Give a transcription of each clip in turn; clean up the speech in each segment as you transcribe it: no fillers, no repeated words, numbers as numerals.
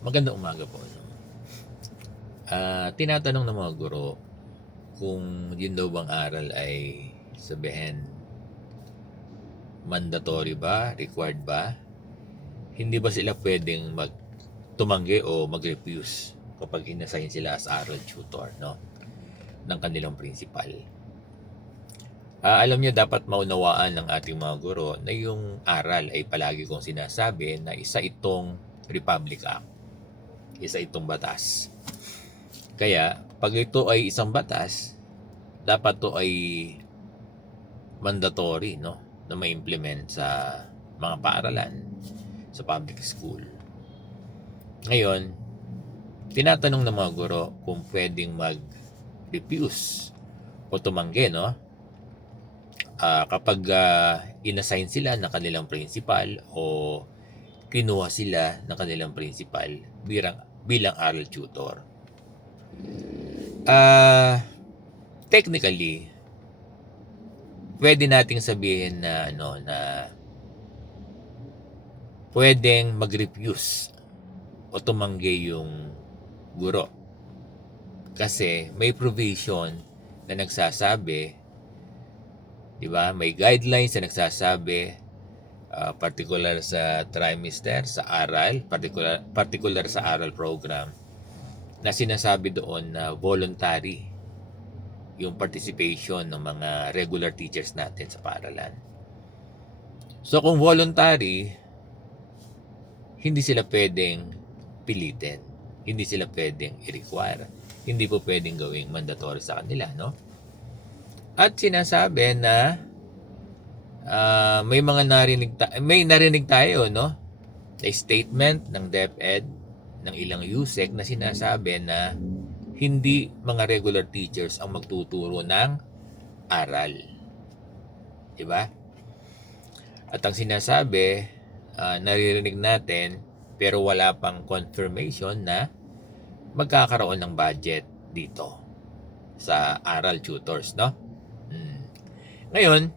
Magandang umaga po, 'no. Tinatanong ng mga guro kung yun daw bang aral ay sabihin mandatory ba, required ba? Hindi ba sila puwedeng tumanggi o mag-refuse kapag in-assign sila as aral tutor, 'no, ng kanilang principal? Alam niyo, dapat maunawaan ng ating mga guro na yung aral ay palagi kong sinasabi na isa itong Republic Act, isa itong batas. Kaya, pag ito ay isang batas, dapat to ay mandatory, no, na ma-implement sa mga paaralan, sa public school. Ngayon, tinatanong ng mga guro kung pwedeng mag-refuse o tumanggi, no, kapag inassign sila ng kanilang principal o kinuha sila ng kanilang principal bilang aral tutor. Technically, pwede nating sabihin na pwedeng mag-refuse o tumanggi yung guro. Kasi may provision na nagsasabi, di ba? May guidelines na nagsasabi, particular sa trimester, sa aral, particular sa aral program, na sinasabi doon na voluntary yung participation ng mga regular teachers natin sa paaralan. So kung voluntary, hindi sila pwedeng pilitin. Hindi sila pwedeng i-require. Hindi po pwedeng gawing mandatory sa kanila, no? At sinasabi na may narinig tayo, no? Na statement ng DepEd, ng ilang USEC na sinasabi na hindi mga regular teachers ang magtuturo ng aral. Diba? At ang sinasabi, naririnig natin, pero wala pang confirmation na magkakaroon ng budget dito sa aral tutors, no? Ngayon,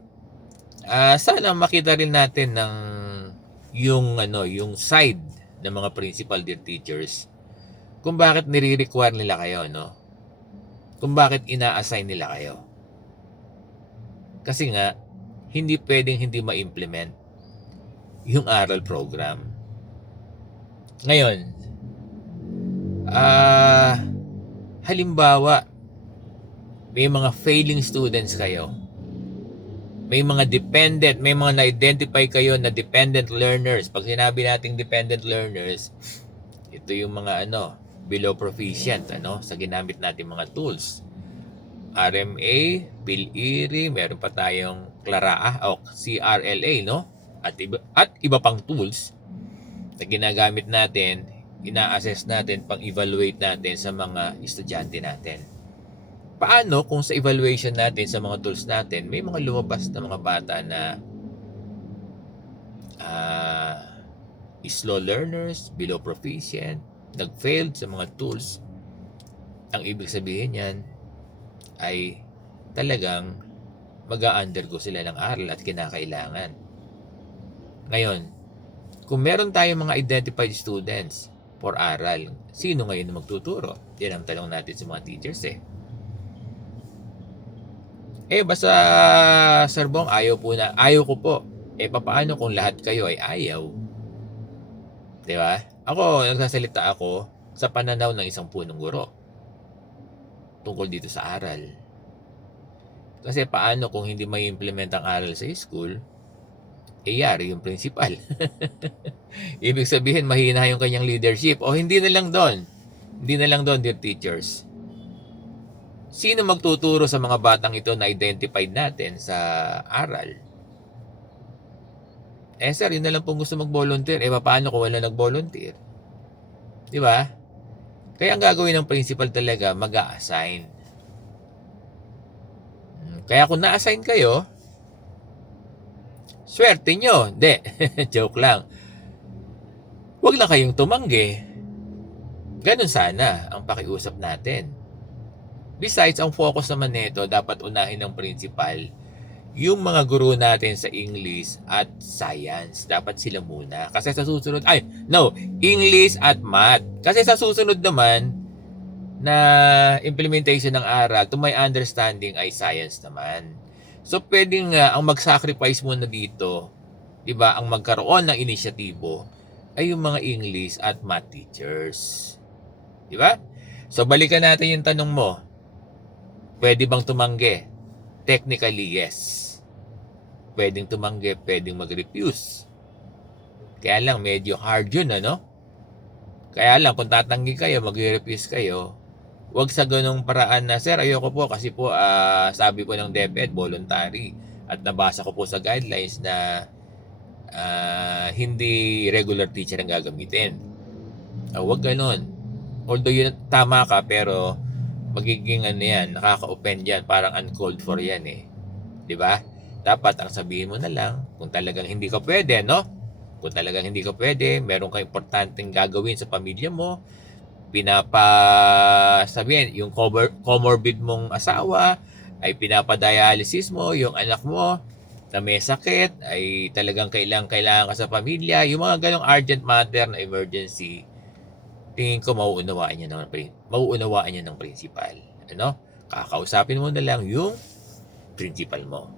sana makita rin natin ng yung side ng mga principal dear teachers kung bakit nire-require nila kayo, no? Kung bakit ina-assign nila kayo. Kasi nga, hindi pwedeng hindi ma-implement yung aral program. Ngayon, halimbawa, may mga failing students kayo. May mga na-identify kayo na dependent learners. Pag sinabi nating dependent learners, ito yung mga below proficient sa ginamit natin mga tools. RMA, PhilIRI, meron pa tayong CLARA o CRLA, no? At iba pang tools na ginagamit natin, ina-assess natin, pang-evaluate natin sa mga estudyante natin. Paano kung sa evaluation natin sa mga tools natin, may mga lumabas na mga bata na slow learners, below proficient, nag-failed sa mga tools? Ang ibig sabihin yan ay talagang mag-a-undergo sila ng aral at kinakailangan. Ngayon, kung meron tayong mga identified students for aral, sino ngayon na magtuturo? Yan ang tanong natin sa mga teachers basta Sir Bong, ayaw ko po. Papaano kung lahat kayo ay ayaw? Di ba? Nagsasalita ako sa pananaw ng isang punong guro tungkol dito sa aral. Kasi paano kung hindi may implement ang aral sa school, yari yung principal. Ibig sabihin, mahina yung kanyang leadership. O hindi na lang doon, dear teachers. Sino magtuturo sa mga batang ito na identified natin sa aral? Sir, yun na lang pong gusto mag-volunteer. Paano kung wala nag-volunteer? Di ba? Kaya ang gagawin ng principal talaga, mag-a-assign. Kaya kung na-assign kayo, swerte nyo. Hindi, joke lang. Huwag lang kayong tumanggi. Ganun sana ang pakiusap natin. Besides, ang focus naman nito, dapat unahin ng principal yung mga guro natin sa English at Science. Dapat sila muna. Kasi sa susunod, English at Math. Kasi sa susunod naman, na implementation ng aral, to my understanding, ay Science naman. So, pwedeng ang mag-sacrifice muna dito, di ba, ang magkaroon ng inisyatibo, ay yung mga English at Math teachers. Di ba? So, balikan natin yung tanong mo. Pwede bang tumanggi? Technically, yes. Pwedeng tumanggi, pwedeng mag-refuse. Kaya lang, medyo hard yun, ano? Kaya lang, kung tatanggi kayo, mag-refuse kayo, wag sa ganung paraan na, sir, ayoko po kasi po sabi po ng DepEd, voluntary. At nabasa ko po sa guidelines na hindi regular teacher ang gagamitin. Wag ganun. Although yun, tama ka, pero magiging nakaka-offend yan. Parang uncalled for yan eh. Di ba? Dapat ang sabihin mo na lang, kung talagang hindi ka pwede, no? Kung talagang hindi ka pwede, meron kang importanteng gagawin sa pamilya mo, sabihin, yung comorbid mong asawa, ay pinapadialysis mo, yung anak mo, na may sakit, ay talagang kailangan ka sa pamilya, yung mga ganong urgent matter na emergency, tingin ko mauunawaan niya ng principal. Ano? Kakausapin mo na lang yung principal mo.